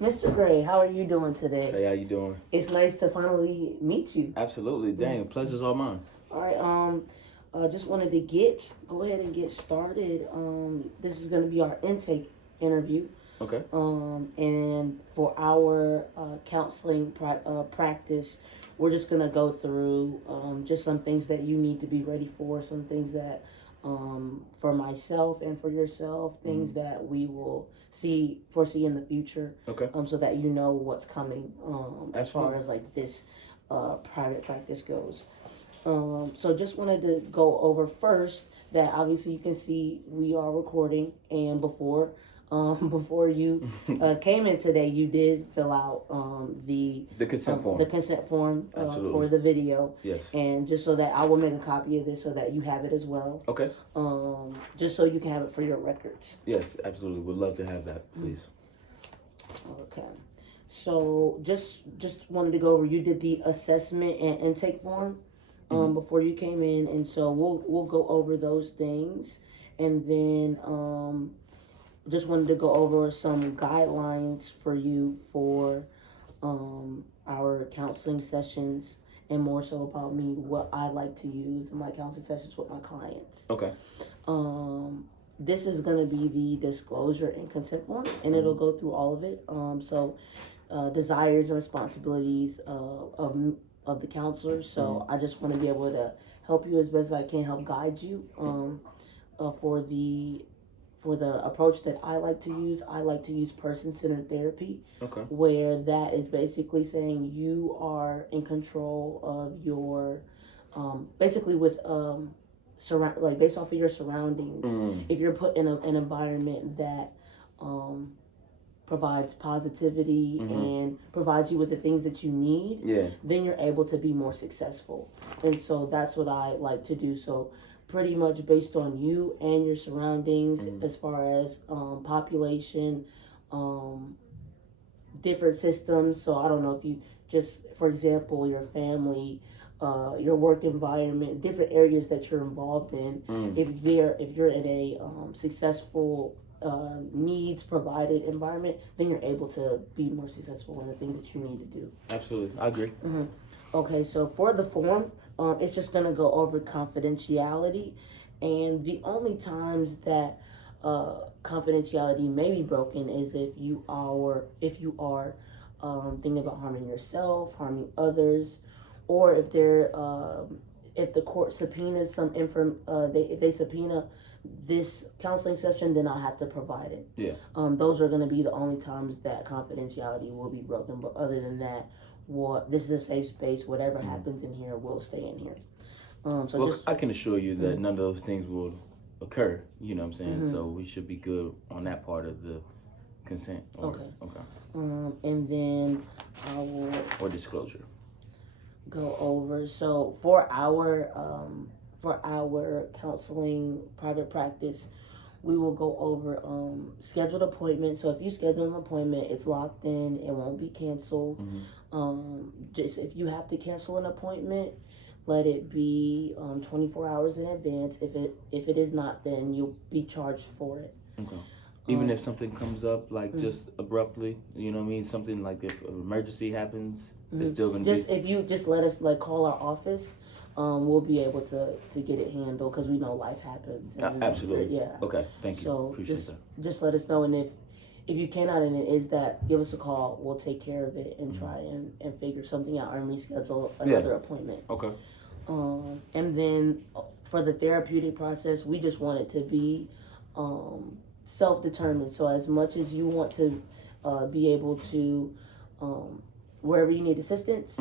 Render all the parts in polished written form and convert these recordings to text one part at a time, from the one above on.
Mr. Gray, how are you doing today? Hey, how you doing? It's nice to finally meet you. Absolutely. Dang, pleasure's all mine. All right. Just wanted to go ahead and get started. This is going to be our intake interview. Okay. And for our counseling practice, we're just going to go through just some things that you need to be ready for, some things that for myself and for yourself, things that we will foresee in the future. Okay. So that you know what's coming as far Absolutely. as like this private practice goes. So just wanted to go over first that obviously you can see we are recording, and before you came in today, you did fill out The consent form. the consent form Absolutely. for the video. Yes. And just so that I will make a copy of this so that you have it as well. Okay. Just so you can have it for your records. Yes, absolutely. Would love to have that, please. Okay. So just wanted to go over. You did the assessment and intake form before you came in, and so we'll go over those things, and then just wanted to go over some guidelines for you for our counseling sessions, and more so about me, what I like to use in my counseling sessions with my clients. Okay. This is going to be the disclosure and consent form, and it'll go through all of it. Desires and responsibilities of the counselor. So I just want to be able to help you as best as I can, help guide you for the approach that I like to use. I like to use person-centered therapy. Okay. Where that is basically saying you are in control of your basically with based off of your surroundings. If you're put in an environment that provides positivity and provides you with the things that you need, then you're able to be more successful. And so that's what I like to do. So pretty much based on you and your surroundings, as far as population, different systems. So I don't know if you just, for example, your family, your work environment, different areas that you're involved in. If you're in a successful needs provided environment, then you're able to be more successful in the things that you need to do. Absolutely. I agree. Okay, so for the form, it's just going to go over confidentiality, and the only times that confidentiality may be broken is if you are thinking about harming yourself, harming others, or if if the court subpoenas some if they subpoena this counseling session, then I'll have to provide it. Yeah. Those are going to be the only times that confidentiality will be broken. But other than that, this is a safe space. Whatever happens in here will stay in here. I can assure you that none of those things will occur. You know what I'm saying? So we should be good on that part of the consent. Okay. And then I will Or disclosure. go over. So for our counseling private practice, we will go over scheduled appointments. So if you schedule an appointment, it's locked in. It won't be canceled. Just if you have to cancel an appointment, let it be 24 hours in advance. If it is not, then you'll be charged for it. Okay. Even if something comes up like just abruptly, you know what I mean? Something like if an emergency happens, it's still gonna be. If you just let us call our office, we'll be able to get it handled because we know life happens. Absolutely. Yeah. Okay. Thank you. So Appreciate just let us know, and if you cannot and it is that, give us a call. We'll take care of it and try and figure something out and reschedule another appointment. Okay. And then for the therapeutic process, we just want it to be self-determined. So as much as you want to be able to, wherever you need assistance,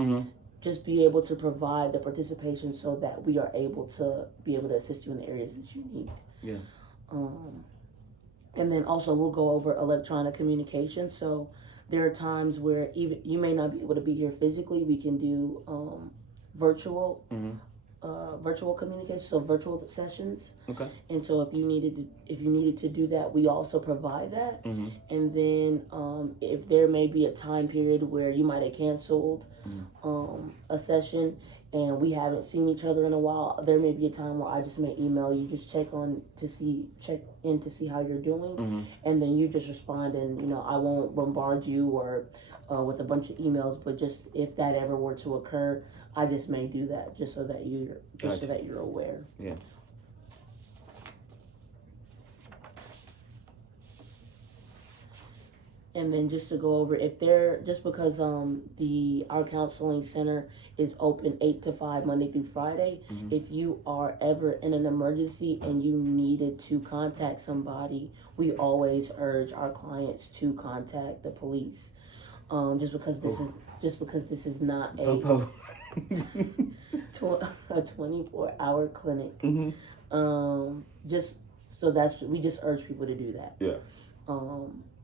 just be able to provide the participation so that we are able to assist you in the areas that you need. Yeah. And then also we'll go over electronic communication. So there are times where even you may not be able to be here physically. We can do virtual communication, so virtual sessions. Okay. And so if you needed to do that, we also provide that. And then if there may be a time period where you might have canceled a session, and we haven't seen each other in a while, there may be a time where I just may email you, just check in to see how you're doing, and then you just respond, and I won't bombard you or with a bunch of emails, but just if that ever were to occur, I just may do that just so that you're aware. Yeah. And then just to go over, just because our counseling center is open 8 to 5 Monday through Friday, if you are ever in an emergency and you needed to contact somebody, we always urge our clients to contact the police. Just because this is not a 24-hour clinic. Just so we just urge people to do that. Yeah.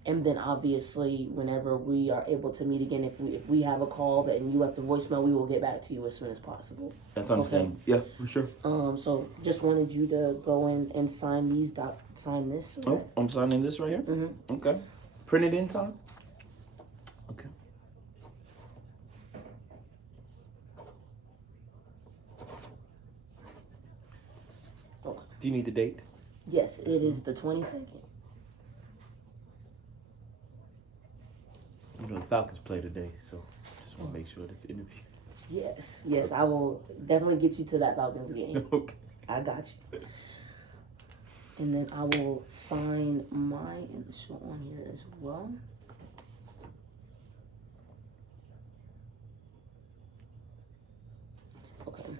And then obviously, whenever we are able to meet again, if we have a call and you left a voicemail, we will get back to you as soon as possible. That's understandable. Okay? Yeah, for sure. So just wanted you to go in and sign this. Oh, I'm signing this right here? Okay. Print it in, sign? Okay. Okay. Do you need the date? Yes, it is the 22nd. The Falcons play today, so just want to make sure that's interview. Yes, I will definitely get you to that Falcons game. Okay. I got you. And then I will sign my initial on here as well. Okay.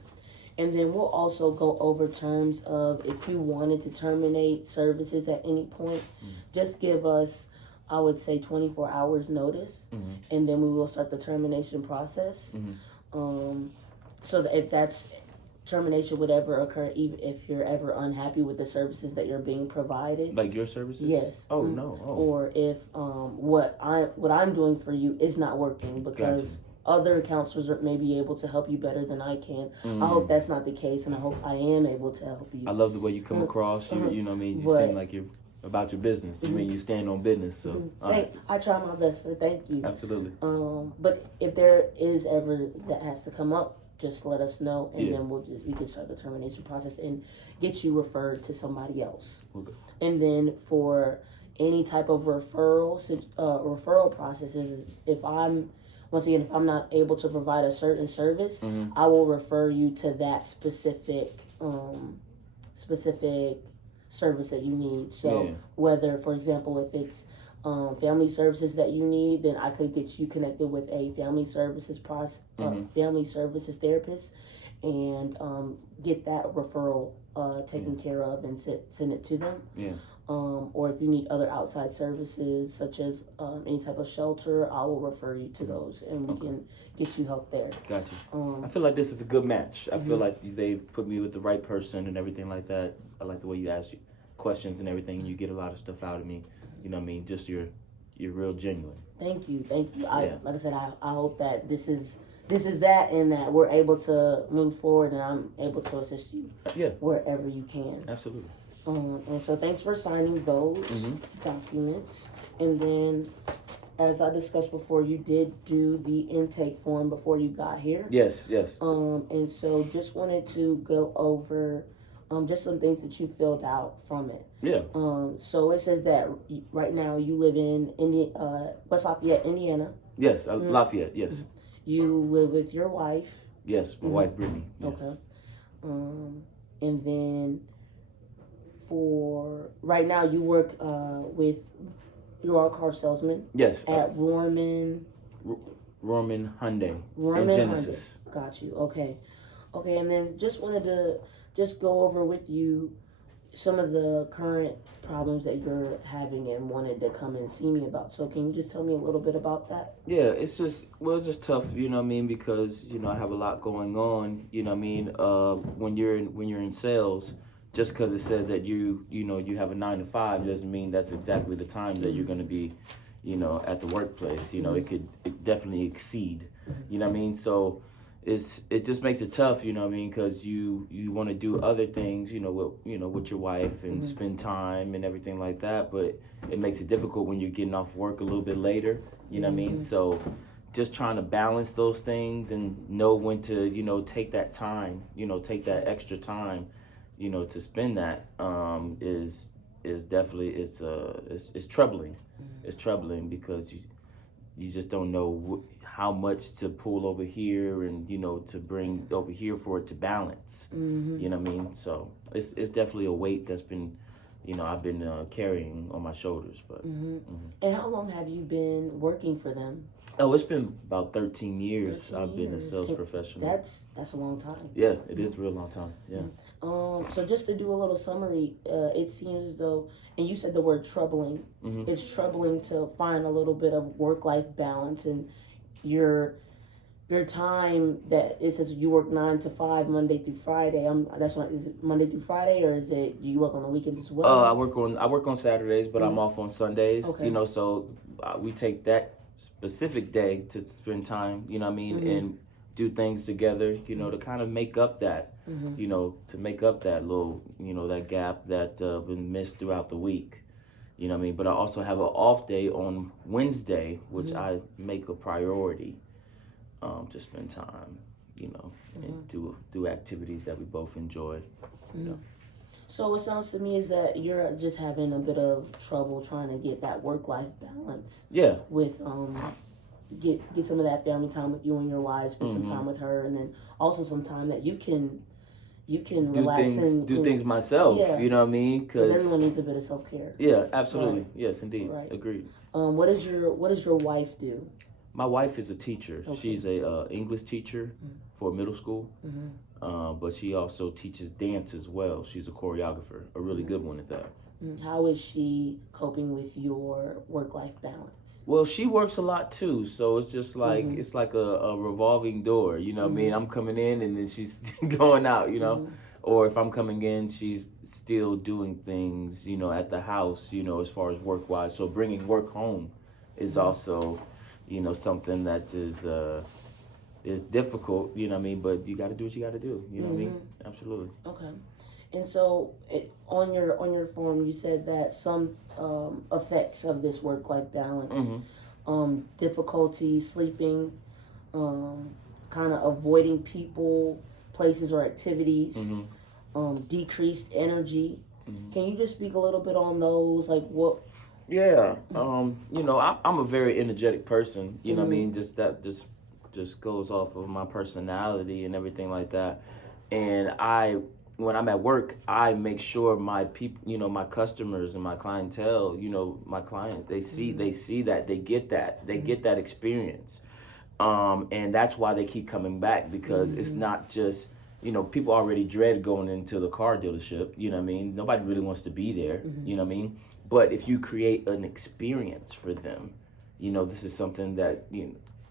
And then we'll also go over terms of if you wanted to terminate services at any point, just give us, I would say, 24 hours notice, and then we will start the termination process. So that if that's termination would ever occur, even if you're ever unhappy with the services that you're being provided. Like your services? Yes. Oh, no. Oh. Or if what I'm doing for you is not working because other counselors may be able to help you better than I can. I hope that's not the case, and I hope I am able to help you. I love the way you come across. You know what I mean? You seem like you're about your business. You mean you stand on business. So I try my best, so thank you. Absolutely. But if there is ever that has to come up, just let us know, and then we can start the termination process and get you referred to somebody else. Okay. And then for any type of referral processes, if I'm not able to provide a certain service, I will refer you to that specific service that you need. So whether, for example, if it's family services that you need, then I could get you connected with a family services therapist, and get that referral taken care of and send it to them. Or if you need other outside services such as any type of shelter, I will refer you to those, and we can get you help there. Got you. I feel like this is a good match. I feel like they put me with the right person and everything like that. I like the way you ask questions and everything, and you get a lot of stuff out of me. You know what I mean? Just you're real genuine. Thank you. Like I said, I hope that this is that, and that we're able to move forward, and I'm able to assist you wherever you can. Absolutely. And so thanks for signing those documents. And then, as I discussed before, you did do the intake form before you got here. Yes. And so just wanted to go over just some things that you filled out from it. Yeah. So it says that right now you live in West Lafayette, Indiana. Yes, Lafayette, yes. You live with your wife. Yes, my wife, Brittany. Yes. Okay. And then for right now, you work you are a car salesman. Yes. At Rohrman Hyundai. And Genesis. Hyundai. Got you. Okay, and then just wanted to go over with you some of the current problems that you're having and wanted to come and see me about. So can you just tell me a little bit about that? Yeah, it's just tough, you know what I mean, because, I have a lot going on, you know what I mean, when you're in sales, just because it says that you have a 9 to 5 doesn't mean that's exactly the time that you're going to be, at the workplace. It definitely exceed, you know what I mean? So it just makes it tough, you know what I mean? Because you want to do other things, with your wife and spend time and everything like that. But it makes it difficult when you're getting off work a little bit later, you know what I mean? So just trying to balance those things and know when to, take that time, take that extra time, to spend that, is definitely, it's troubling. It's troubling because you just don't know how much to pull over here and, to bring over here for it to balance. You know what I mean? So it's definitely a weight that's been, I've been carrying on my shoulders. But And how long have you been working for them? Oh, it's been about 13 years. 13 I've been a years. sales professional. That's a long time. Yeah, it is a real long time. Yeah. So just to do a little summary, it seems as though, and you said the word troubling. It's troubling to find a little bit of work-life balance, and your time that it says you work 9 to 5 Monday through Friday. That's what is it, Monday through Friday, or is it you work on the weekends as well? I work on Saturdays, but I'm off on Sundays. Okay. So we take that specific day to spend time. And do things together. To kind of make up that. To make up that little, that gap that been missed throughout the week. But I also have an off day on Wednesday, which I make a priority. To spend time, and do activities that we both enjoy. So it sounds to me is that you're just having a bit of trouble trying to get that work-life balance. Yeah. With get some of that family time with you and your wife, spend some time with her, and then also some time that you can relax and do things myself. Yeah. You know what I mean? Because everyone needs a bit of self-care. Yeah, absolutely. Right. Yes, indeed. Right. Agreed. What does your wife do? My wife is a teacher. Okay. She's a English teacher for middle school, but she also teaches dance as well. She's a choreographer, a really good one at that. How is she coping with your work-life balance? Well, she works a lot too, so it's just like it's like a revolving door. You know what I mean? I'm coming in and then she's going out. Or if I'm coming in, she's still doing things. At the house. As far as work-wise. So bringing work home is also, something that is difficult. You know what I mean? But you got to do what you got to do. You know what I mean? Absolutely. Okay. And so, on your form, you said that some effects of this work-life balance, difficulty sleeping, kind of avoiding people, places, or activities, decreased energy. Can you just speak a little bit on those? Like what? Yeah. I'm a very energetic person. You know what I mean? Just goes off of my personality and everything like that. And when I'm at work, I make sure my people, my customers and my clientele, my clients, they see that, they get that experience. And that's why they keep coming back, because it's not just, people already dread going into the car dealership, you know what I mean? Nobody really wants to be there, you know what I mean? But if you create an experience for them, this is something that,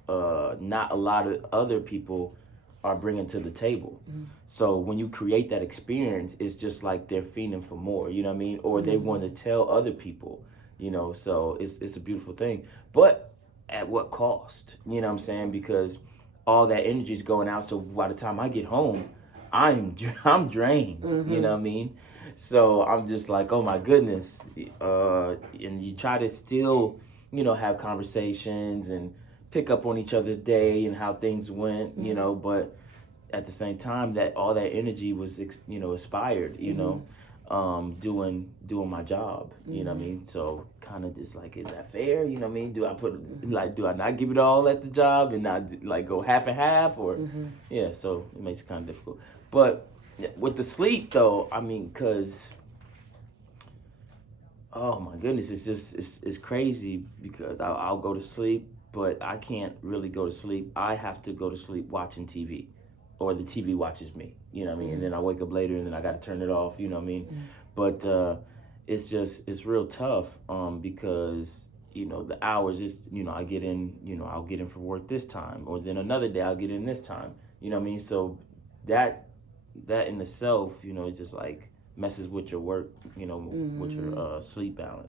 not a lot of other people are bringing to the table. So when you create that experience, it's just like they're fiending for more, you know what I mean? Or they want to tell other people, so it's a beautiful thing. But at what cost? You know what I'm saying? Because all that energy is going out. So by the time I get home, I'm drained, you know what I mean? So I'm just like, oh my goodness. And you try to still, have conversations and pick up on each other's day and how things went, but at the same time that all that energy was, expired, doing my job, you know what I mean? So kind of just like, is that fair? You know what I mean? Do I not give it all at the job and not like go half and half or, yeah, so it makes it kind of difficult. But with the sleep though, I mean, cause, oh my goodness, it's crazy because I'll go to sleep, but I can't really go to sleep. I have to go to sleep watching TV, or the TV watches me, you know what I mean? And then I wake up later and then I got to turn it off, you know what I mean? But it's real tough because, the hours is, I get in, I'll get in for work this time, or then another day I'll get in this time, you know what I mean? So that in itself, it just like messes with your work, with your sleep balance.